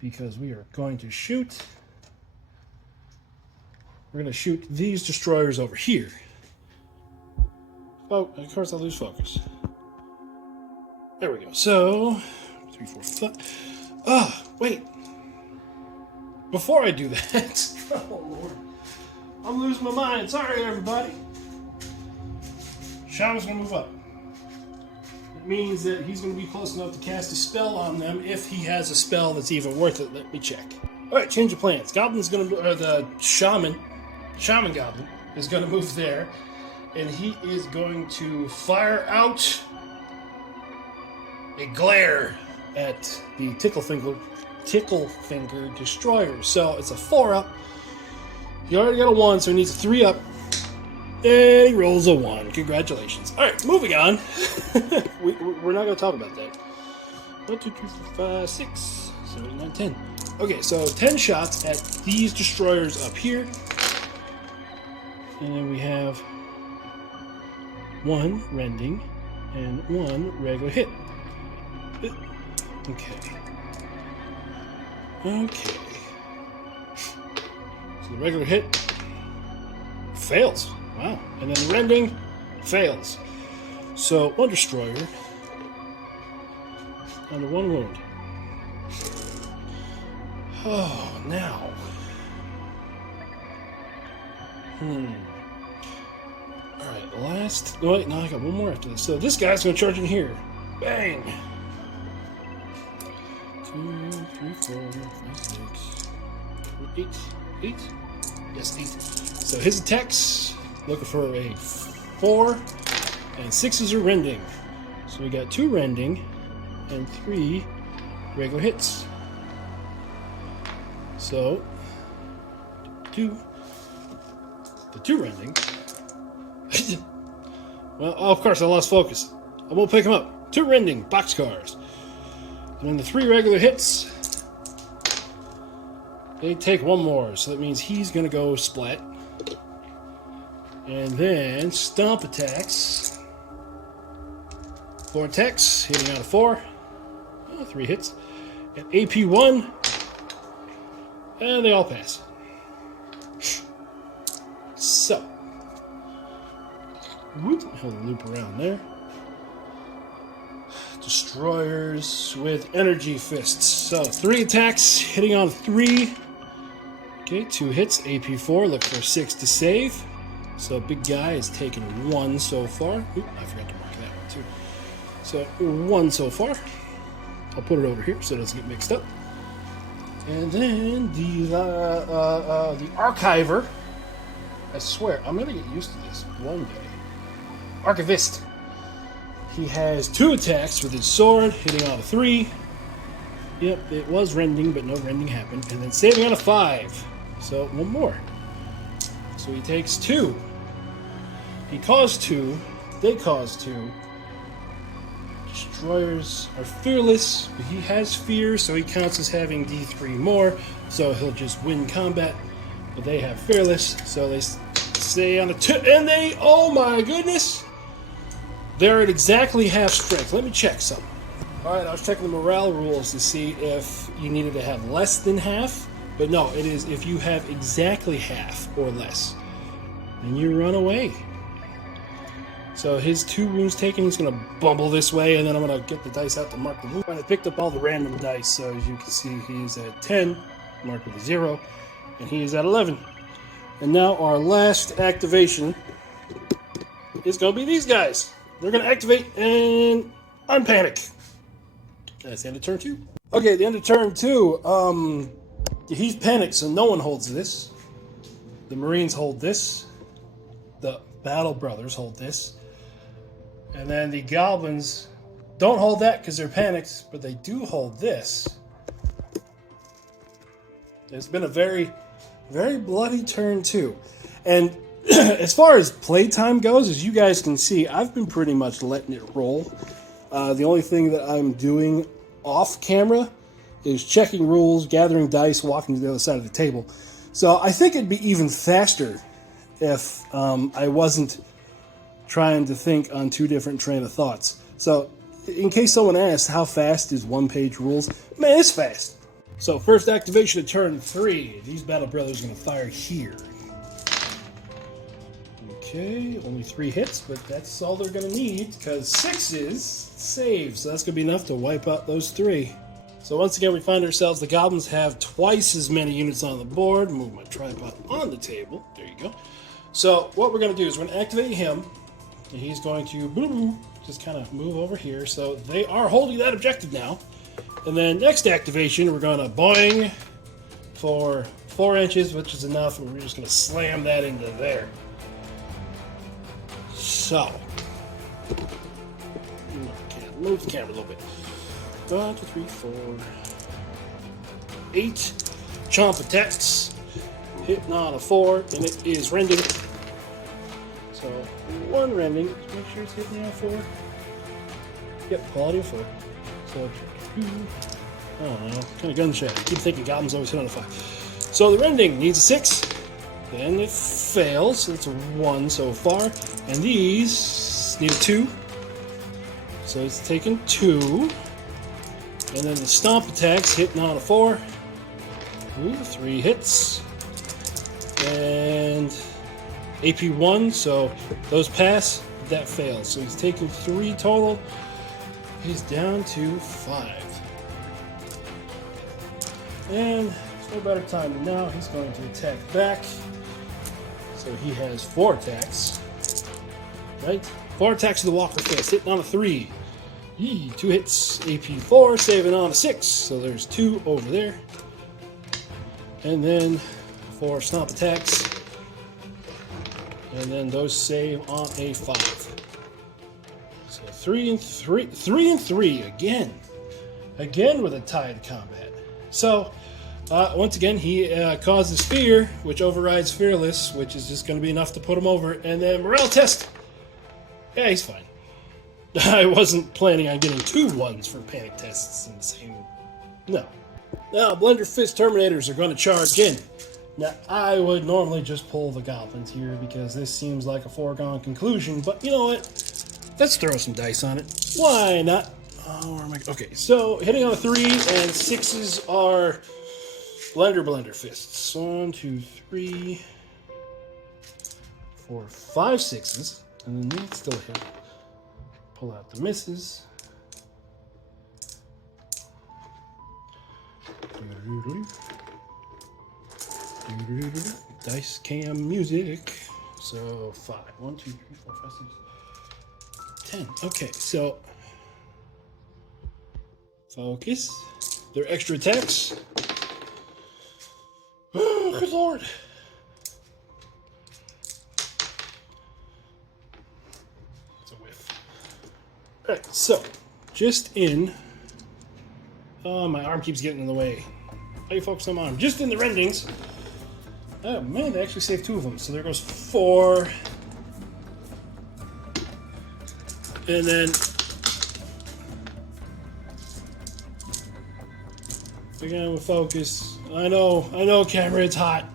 because we are going to shoot. We're going to shoot these destroyers over here. Oh, of course I lose focus. There we go. So, 3, 4, 5. Ah, wait. Before I do that, oh Lord, I'm losing my mind. Sorry, everybody. Shaman's gonna move up. It means that he's gonna be close enough to cast a spell on them if he has a spell that's even worth it. Let me check. All right, change of plans. Goblin's gonna, or the shaman goblin is gonna move there, and he is going to fire out a glare at the tickle finger destroyer. So it's a 4-up. He already got a 1, so he needs a 3-up. And he rolls a 1. Congratulations. Alright, moving on. We're not going to talk about that. 1, 2, 3, 4, 5, 6, 7, 8, 9, 10. Okay, so 10 shots at these destroyers up here. And then we have 1 rending and 1 regular hit. Okay. Okay. So the regular hit fails. Wow. And then the rending fails. So 1 destroyer under 1 wound. Oh, now. Alright, last. Oh, wait, no, I got 1 more after this. So this guy's going to charge in here. Bang! 2, 3, 4, 5, 6, 8. 8? Yes, 8. So his attacks, looking for a 4, and 6s are rending. So we got 2 rending and 3 regular hits. So, the 2 rending. Well, oh, of course, I lost focus. I won't pick him up. 2 rending boxcars. And then the 3 regular hits, they take 1 more. So that means he's going to go splat. And then stomp attacks. 4 attacks, hitting out of 4. 3 hits. And AP 1. And they all pass. So. Whoop, he'll loop around there. Destroyers with energy fists. So 3 attacks, hitting on 3. Okay, 2 hits, AP 4. Look for 6 to save. So big guy is taking 1 so far. Oop, I forgot to mark that one too. So 1 so far. I'll put it over here so it doesn't get mixed up. And then the Archiver. I swear, I'm gonna get used to this one day. Archivist. He has 2 attacks with his sword, hitting on a 3. Yep, it was rending, but no rending happened. And then saving on a 5. So 1 more. So he takes 2. He caused 2. They caused 2. Destroyers are fearless, but he has fear, so he counts as having D3 more. So he'll just win combat. But they have fearless, so they stay on a 2. And they, oh my goodness! They're at exactly half strength. Let me check something. Alright, I was checking the morale rules to see if you needed to have less than half. But no, it is if you have exactly half or less. Then you run away. So his 2 wounds taken, he's going to bumble this way, and then I'm going to get the dice out to mark the wound. I picked up all the random dice, so as you can see, he's at 10, marked with a 0, and he is at 11. And now our last activation is going to be these guys. They're going to activate and unpanic. That's the end of turn 2. Okay, the end of turn 2. He's panicked, so no one holds this. The Marines hold this. The Battle Brothers hold this. And then the Goblins don't hold that because they're panicked, but they do hold this. It's been a very, very bloody turn 2. And as far as playtime goes, as you guys can see, I've been pretty much letting it roll. The only thing that I'm doing off camera is checking rules, gathering dice, walking to the other side of the table. So I think it'd be even faster if I wasn't trying to think on two different train of thoughts. So in case someone asks how fast is one-page rules, man, it's fast. So first activation of turn 3. These Battle Brothers are going to fire here. Okay, only 3 hits, but that's all they're going to need because 6s save, so that's going to be enough to wipe out those 3. So once again, we find ourselves, the Goblins have twice as many units on the board. Move my tripod on the table. There you go. So what we're going to do is we're going to activate him, and he's going to just kind of move over here. So they are holding that objective now. And then next activation, we're going to boing for 4 inches, which is enough, and we're just going to slam that into there. So, move the camera a little bit. 1, 2, 3, 4, 8. Chomp attacks. Hitting on a 4, and it is rending. So, 1 rending. Just make sure it's hitting on a 4. Yep, quality of 4. So, 2. I don't know. Kind of gun shy. I keep thinking Goblins always hit on a 5. So, the rending needs a 6. Then it fails. So it's a 1 so far. And these need a 2. So it's taken 2. And then the stomp attacks, hitting on a 4. Ooh, 3 hits. And AP 1, so those pass, that fails. So he's taken 3 total. He's down to 5. And there's no better time than now. He's going to attack back. So he has 4 attacks. Right? 4 attacks to the Walker Fist, hitting on a 3. 2 hits, AP 4, saving on a 6. So there's 2 over there. And then 4 stomp attacks. And then those save on a 5. So 3 and 3. 3 and 3 again. Again with a tied combat. So once again, he causes fear, which overrides fearless, which is just going to be enough to put him over. And then morale test. Yeah, he's fine. I wasn't planning on getting 2 1s for panic tests in the same. No. Now, Blender Fist Terminators are going to charge in. Now, I would normally just pull the Goblins here because this seems like a foregone conclusion, but you know what? Let's throw some dice on it. Why not? Oh, where am I? Okay, so hitting on a 3 and 6s are Blender Fists. 1, 2, 3, 4, 5 6s, and then these still hit. Pull out the misses. Dice cam music. So 5. 1, 2, 3, 4, 5, 6, 10. Okay, so focus. Their extra attacks. Oh, good lord. It's a whiff. Alright, so just in. Oh, my arm keeps getting in the way. How do you focus on my arm? Just in the rendings. Oh man, they actually saved 2 of them. So there goes 4. And then again with focus. I know, camera, it's hot.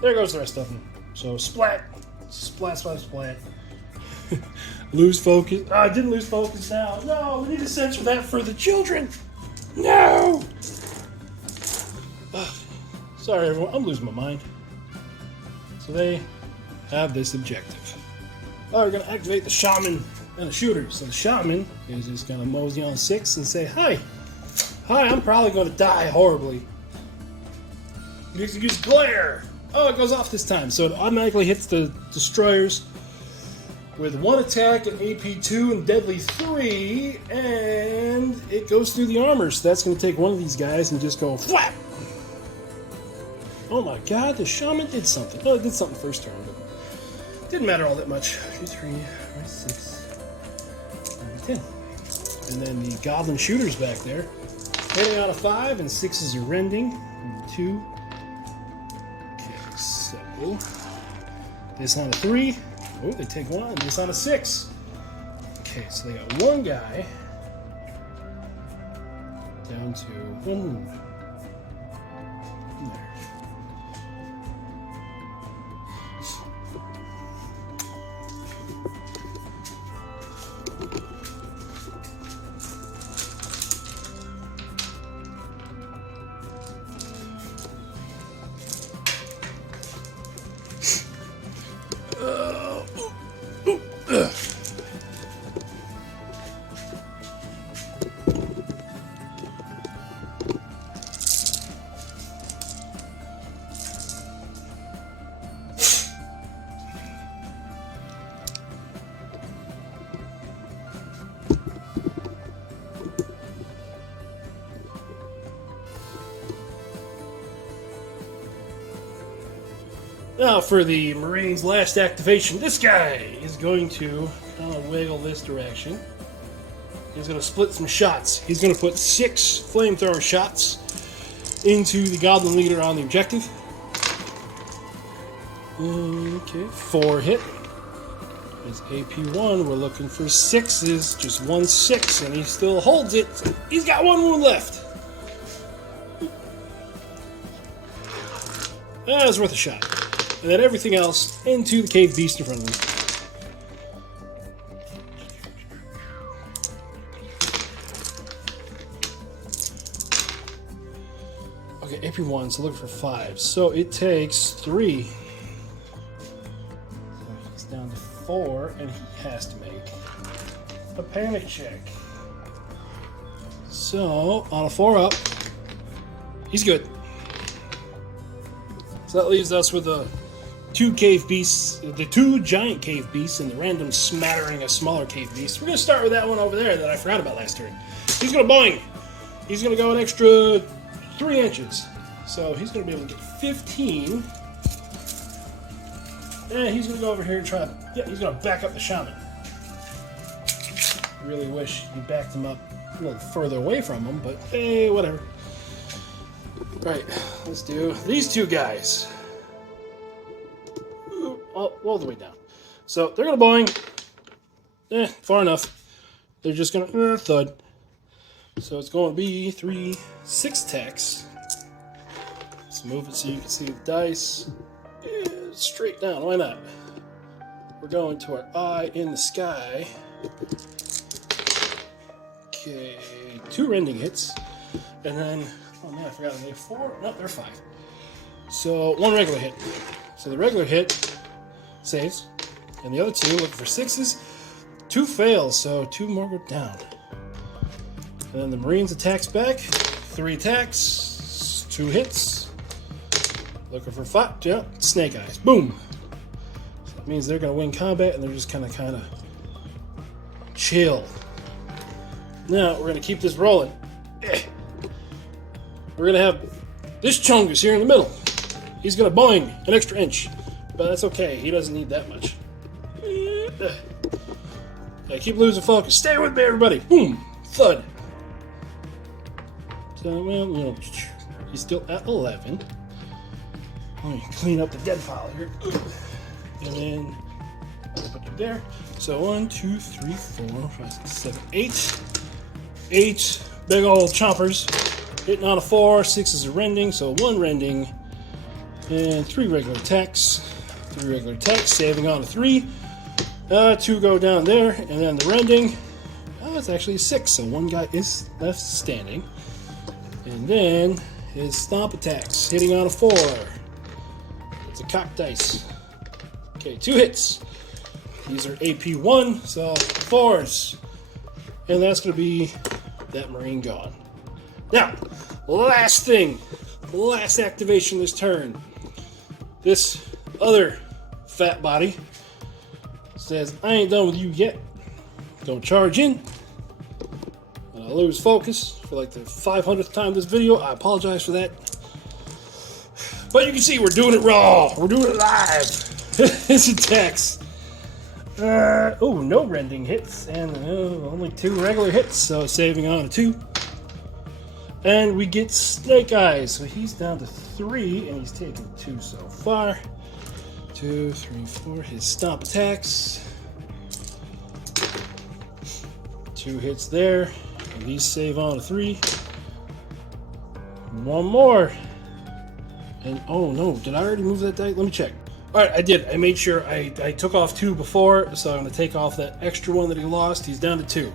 There goes the rest of them. So splat, splat, splat, splat. Lose focus. Oh, I didn't lose focus now. No, we need to censor that for the children. No. Sorry, everyone. I'm losing my mind. So they have this objective. Oh, we're going to activate the Shaman and the Shooter. So the Shaman is just going to mosey on 6 and say, Hi, I'm probably going to die horribly. Use Glare. Oh, it goes off this time. So it automatically hits the Destroyers with 1 attack and AP 2 and Deadly 3. And it goes through the armor. So that's going to take one of these guys and just go flap. Oh my god, the Shaman did something. Oh, it did something first turn, but didn't matter all that much. 2, 3, 4, 6, 9, 10. And then the Goblin Shooter's back there. Hitting out a 5, and 6s are rending. And 2. Okay, so this on a 3. Oh, they take 1. This on a 6. Okay, so they got 1 guy down to there. Now for the Marine's last activation, this guy is going to kind of wiggle this direction. He's going to split some shots. He's going to put 6 flamethrower shots into the Goblin leader on the objective. Okay, 4 hit. His AP1, we're looking for 6s, just 1 6, and he still holds it. He's got 1 wound left. That was worth a shot. And then everything else into the cave beast in front of him. Okay, AP1, so looking for 5. So it takes 3. So he's down to 4, and he has to make a panic check. So, on a 4 up, he's good. So that leaves us with the 2 cave beasts, the 2 giant cave beasts, and the random smattering of smaller cave beasts. We're going to start with that one over there that I forgot about last turn. He's going to boing. He's going to go an extra 3 inches. So he's going to be able to get 15. And he's going to go over here and try. Yeah, he's going to back up the shaman. Really wish he backed him up a little further away from him, but hey, whatever. Right, let's do these 2 guys. All the way down. So they're going to boing. Far enough. They're just going to thud. So it's going to be 3 6 attacks. Let's move it so you can see the dice. Yeah, straight down. Why not? We're going to our eye in the sky. Okay, 2 rending hits. And then, oh man, I forgot. Are they 4? No, they're 5. So 1 regular hit. So the regular hit saves, and the other 2 looking for 6s. 2 fails, so 2 more go down. And then the Marines attacks back. 3 attacks, 2 hits. Looking for 5. Yeah, snake eyes. Boom. So that means they're going to win combat, and they're just kind of chill. Now we're going to keep this rolling. We're going to have this Chungus here in the middle. He's going to boing an extra inch. But that's okay. He doesn't need that much. Yeah, keep losing focus. Stay with me, everybody. Boom. Thud. So, well, he's still at 11. Let me clean up the dead pile here. And then I'll put you there. So 1, 2, 3, 4, 5, 6, 7, 8. 8 big old chompers. Hitting on a 4. 6 is a rending. So 1 rending. And 3 regular attacks. 3 regular attacks, saving on a 3. 2 go down there, and then the rending. Oh, it's actually 6, so 1 guy is left standing. And then his stomp attacks, hitting on a 4. It's a cock dice. Okay, 2 hits. These are AP1, so 4s. And that's going to be that Marine gone. Now, last thing. Last activation this turn. This other fat body says, I ain't done with you yet. Don't charge in. I lose focus for like the 500th time this video. I apologize for that. But you can see we're doing it raw. We're doing it live. His attacks. No rending hits. And only 2 regular hits. So saving on a 2. And we get Snake Eyes. So he's down to 3. And he's taken 2 so far. 2, 3, 4. His stomp attacks. 2 hits there. And these save on a 3. 1 more. And oh no, did I already move that die? Let me check. Alright, I did. I made sure I took off 2 before, so I'm gonna take off that extra one that he lost. He's down to 2.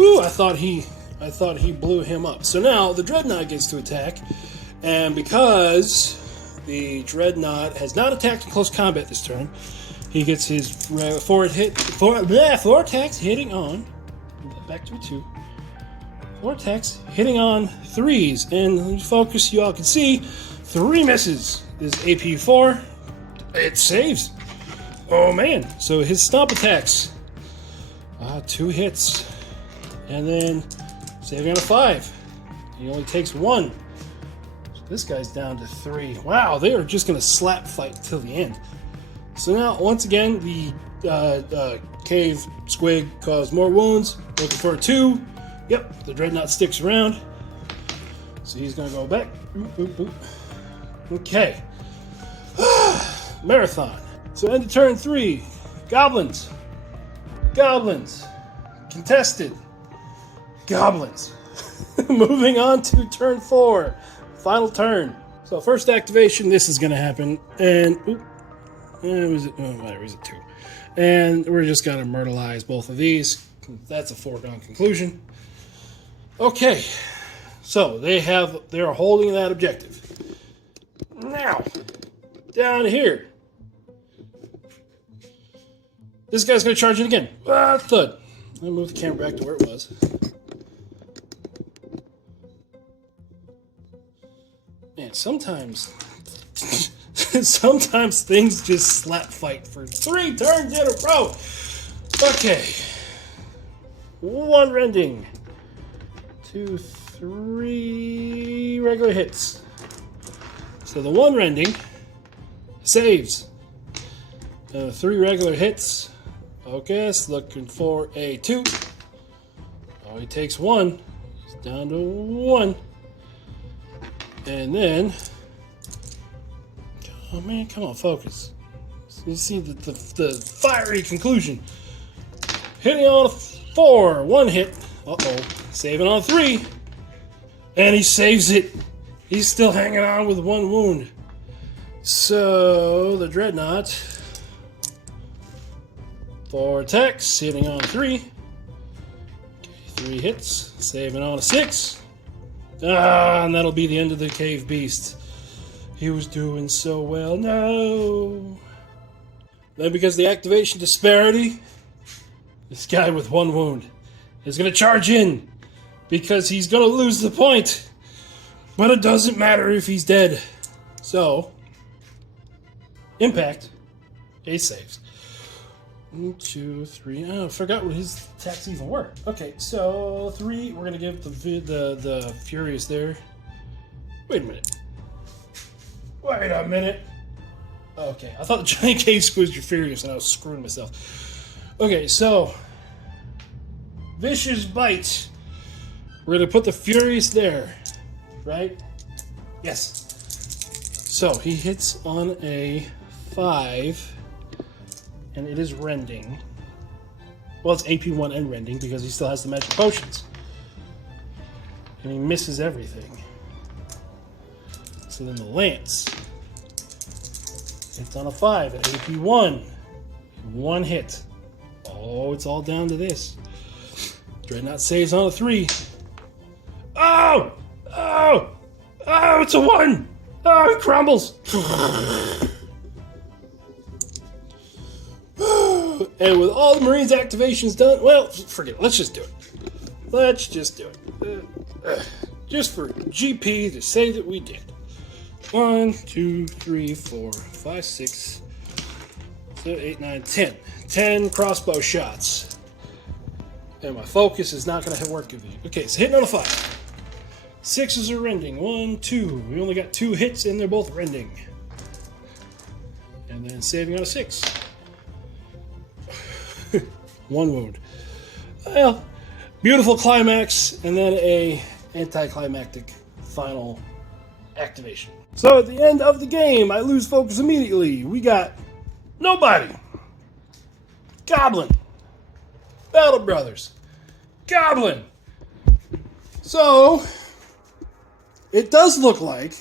Ooh, I thought he blew him up. So now the Dreadnought gets to attack, and because the Dreadnought has not attacked in close combat this turn, he gets his 4 attacks hitting on. Back to a 2. 4 attacks hitting on 3s, and focus, you all can see 3 misses. This AP 4, it saves. Oh man! So his stomp attacks, 2 hits, and then saving on a 5. He only takes 1. So this guy's down to 3. Wow, they are just gonna slap fight till the end. So now, once again, the cave squig caused more wounds. Looking for a 2. Yep, the Dreadnought sticks around. So he's going to go back. Boop, boop, boop. Okay. Marathon. So end of turn 3. Goblins. Goblins. Contested. Goblins. Moving on to turn 4. Final turn. So first activation, this is going to happen. And... Oop, whatever, is it 2? And we're just gonna myrtleize both of these. That's a foregone conclusion. Okay, so they're holding that objective. Now, down here, this guy's gonna charge in again. Thud. I'll move the camera back to where it was. Man, sometimes things just slap fight for 3 turns in a row. Okay. 1 rending. 2, 3 regular hits. So the 1 rending saves. 3 regular hits. Focus. Looking for a 2. Oh, he takes 1. He's down to 1. And then... Oh man, come on, focus. You see the fiery conclusion. Hitting on a 4, 1 hit. Uh-oh. Saving on 3. And he saves it. He's still hanging on with 1 wound. So, the Dreadnought. 4 attacks, hitting on 3. 3 hits, saving on a 6. And that'll be the end of the Cave Beast. He was doing so well. No. Then because the activation disparity, this guy with 1 wound is going to charge in because he's going to lose the point. But it doesn't matter if he's dead. So, impact, Ace saves. 1, 2, 3. Oh, I forgot what his attacks even were. Okay, so 3. We're going to give the Furious there. Wait a minute. Wait a minute. Okay, I thought the giant cave squeezed your Furious and I was screwing myself. Okay, so Vicious Bite. We're going to put the Furious there, right? Yes. So he hits on a 5, and it is rending. Well, it's AP 1 and rending because he still has the magic potions. And he misses everything. So then the Lance hits on a 5 at AP 1. 1 hit. Oh, it's all down to this. Dreadnought saves on a 3. Oh! Oh! Oh, it's a 1! Oh, it crumbles! And with all the Marines activations done, well, forget it. Let's just do it. Let's just do it. Just for GP to say that we did. 1, 2, 3, 4, 5, 6, 7, 8, 9, 10. 10 crossbow shots. And my focus is not going to work with you. Okay, so hitting on a 5. 6s are rending. 1, 2. We only got 2 hits and they're both rending. And then saving on a 6. 1 wound. Well, beautiful climax and then a anticlimactic final activation. So at the end of the game, I lose focus immediately. We got nobody. Goblin. Battle Brothers. Goblin. So, it does look like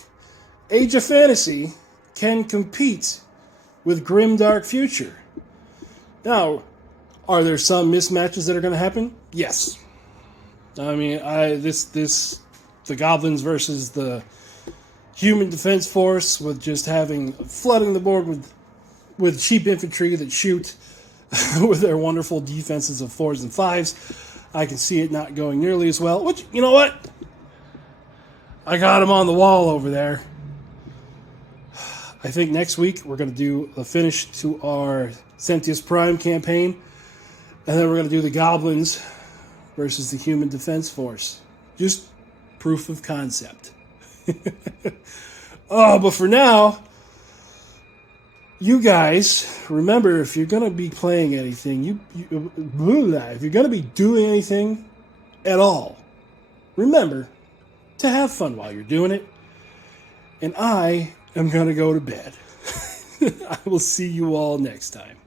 Age of Fantasy can compete with Grimdark Future. Now, are there some mismatches that are going to happen? Yes. I mean, the Goblins versus the Human Defense Force with just flooding the board with cheap infantry that shoot with their wonderful defenses of 4s and 5s. I can see it not going nearly as well. Which, you know what? I got them on the wall over there. I think next week we're going to do a finish to our Sentius Prime campaign. And then we're going to do the Goblins versus the Human Defense Force. Just proof of concept. But for now, you guys, remember, if you're going to be playing anything, if you're going to be doing anything at all, remember to have fun while you're doing it. And I am going to go to bed. I will see you all next time.